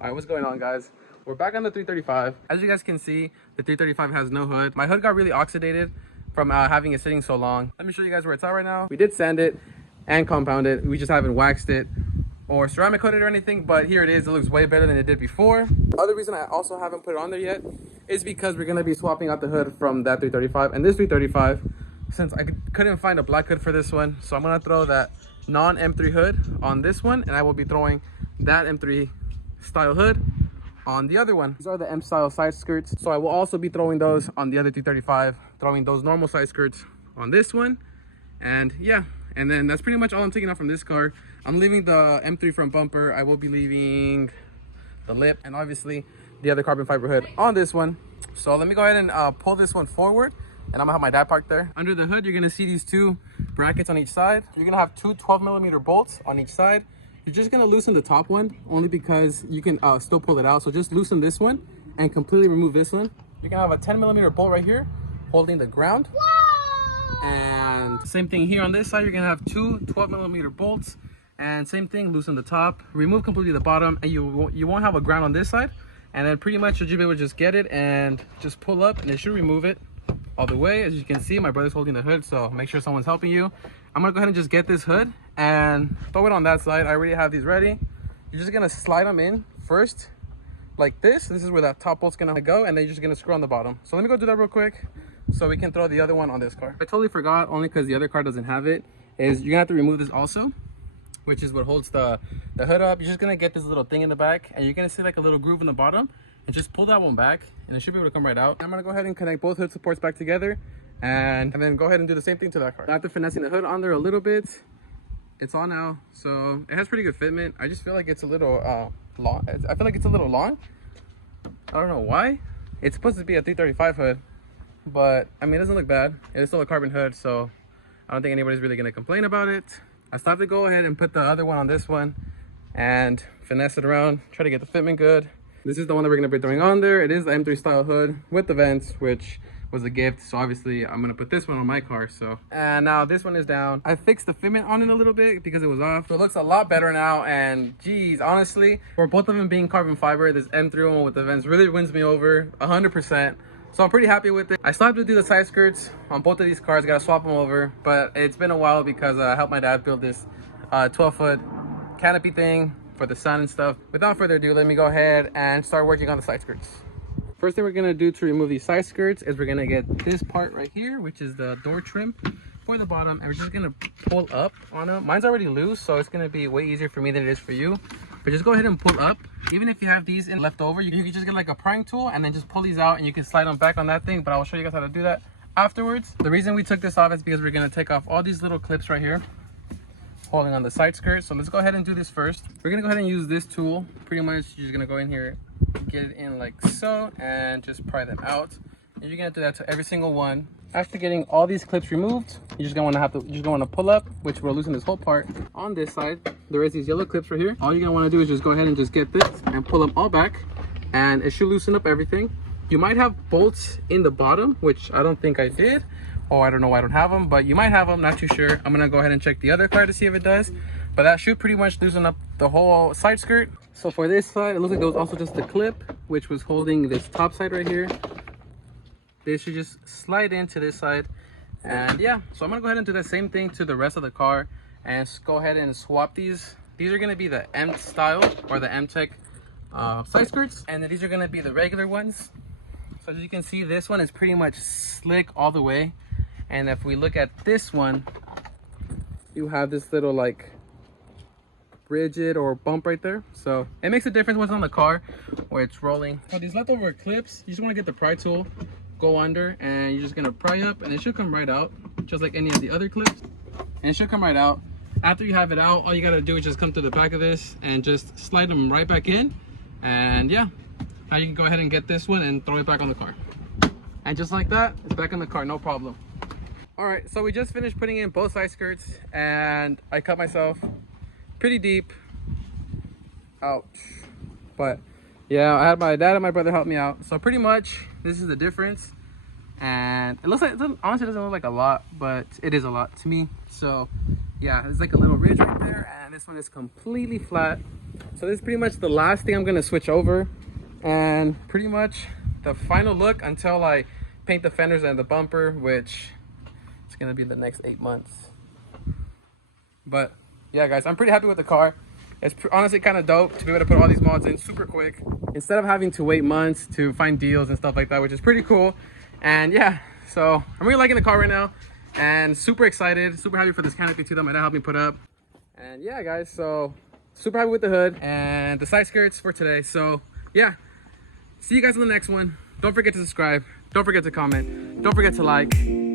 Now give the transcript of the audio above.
All right, what's going on, guys? We're back on the 335. As you guys can see, the 335 has no hood. My hood got really oxidated from having it sitting so long. Let me show you guys where it's at right now. We did sand it and compound it. We just haven't waxed it or ceramic coated or anything, but here it is. It looks way better than it did before. Other reason I also haven't put it on there yet is because we're gonna be swapping out the hood from that 335 and this 335, since I couldn't find a black hood for this one. So I'm gonna throw that non-M3 hood on this one, and I will be throwing that M3 style hood on the other one. These are the M style side skirts, so I will also be throwing those on the other 335, throwing those normal side skirts on this one. And yeah, and then that's pretty much all I'm taking out from this car. I'm leaving the M3 front bumper. I will be leaving the lip and obviously the other carbon fiber hood on this one. So let me go ahead and pull this one forward, and I'm gonna have my dad parked there. Under the hood, you're gonna see these two brackets on each side. You're gonna have two 12mm bolts on each side. You're just gonna loosen the top one only because you can still pull it out. So just loosen this one and completely remove this one. You're gonna have a 10mm bolt right here holding the ground. Whoa! And same thing here on this side. You're gonna have two 12mm bolts, and same thing, loosen the top, remove completely the bottom, and you won't have a ground on this side. And then pretty much you'll be able to just get it and just pull up, and it should remove it all the way. As you can see, my brother's holding the hood, so make sure someone's helping you. I'm gonna go ahead and just get this hood and throw it on that side. I already have these ready. You're just gonna slide them in first like this. This is where that top bolt's gonna go, and then you're just gonna screw on the bottom. So let me go do that real quick so we can throw the other one on this car. I totally forgot, only because the other car doesn't have it, is you're gonna have to remove this also, which is what holds the hood up. You're just gonna get this little thing in the back, and you're gonna see like a little groove in the bottom, and just pull that one back, and it should be able to come right out. I'm gonna go ahead and connect both hood supports back together, and then go ahead and do the same thing to that car. After finessing the hood on there a little bit, it's on now, so it has pretty good fitment. I just feel like it's a little long. I feel like it's a little long. I don't know why. It's supposed to be a 335 hood, but I mean, it doesn't look bad. It's still a carbon hood, so I don't think anybody's really gonna complain about it. I still have to go ahead and put the other one on this one and finesse it around, try to get the fitment good. This is the one that we're gonna be throwing on there. It is the M3 style hood with the vents, which was a gift, so obviously I'm gonna put this one on my car. So, and now this one is down. I fixed the fitment on it a little bit because it was off, so it looks a lot better now. And geez, honestly, for both of them being carbon fiber, this M3 one with the vents really wins me over 100%. So I'm pretty happy with it. I still have to do the side skirts on both of these cars. Gotta swap them over, but it's been a while because I helped my dad build this 12-foot canopy thing for the sun and stuff. Without further ado, let me go ahead and start working on the side skirts. First thing we're gonna do to remove these side skirts is we're gonna get this part right here, which is the door trim for the bottom, and we're just gonna pull up on them. Mine's already loose, so it's gonna be way easier for me than it is for you. But just go ahead and pull up. Even if you have these in left over, you can just get like a prying tool and then just pull these out, and you can slide them back on that thing. But I will show you guys how to do that afterwards. The reason we took this off is because we're gonna take off all these little clips right here holding on the side skirt. So let's go ahead and do this first. We're gonna go ahead and use this tool. Pretty much you're just gonna go in here, get it in like so, and just pry them out. And you're gonna do that to every single one. After getting all these clips removed, you're just gonna pull up, which we're losing this whole part. On this side, there is these yellow clips right here. All you're gonna wanna do is just go ahead and just get this and pull them all back, and it should loosen up everything. You might have bolts in the bottom, which I don't think I did. Oh, I don't know why I don't have them, but you might have them, not too sure. I'm gonna go ahead and check the other car to see if it does, but that should pretty much loosen up the whole side skirt. So for this side, it looks like there was also just a clip, which was holding this top side right here. They should just slide into this side. And yeah, so I'm gonna go ahead and do the same thing to the rest of the car and go ahead and swap these. These are gonna be the M style or the M Tech side skirts, and then these are gonna be the regular ones. So as you can see, this one is pretty much slick all the way. And if we look at this one, you have this little like rigid or bump right there. So it makes a difference what's on the car or it's rolling. So these leftover clips, you just want to get the pry tool, go under, and you're just gonna pry up, and it should come right out just like any of the other clips, and it should come right out. After you have it out, all you got to do is just come to the back of this and just slide them right back in. And yeah, now you can go ahead and get this one and throw it back on the car, and just like that, it's back in the car, no problem. All right, so we just finished putting in both side skirts, and I cut myself pretty deep. Ouch. But yeah, I had my dad and my brother help me out. So pretty much this is the difference. And it looks like, honestly, it doesn't look like a lot, but it is a lot to me. So yeah, it's like a little ridge right there, and this one is completely flat. So this is pretty much the last thing I'm gonna switch over, and pretty much the final look until I paint the fenders and the bumper, which is gonna be the next 8 months. But yeah, guys, I'm pretty happy with the car. It's honestly kind of dope to be able to put all these mods in super quick instead of having to wait months to find deals and stuff like that, which is pretty cool. And yeah, so I'm really liking the car right now and super excited, super happy for this canopy too that my dad helped me put up. And yeah, guys, so super happy with the hood and the side skirts for today. So yeah, see you guys on the next one. Don't forget to subscribe. Don't forget to comment. Don't forget to like.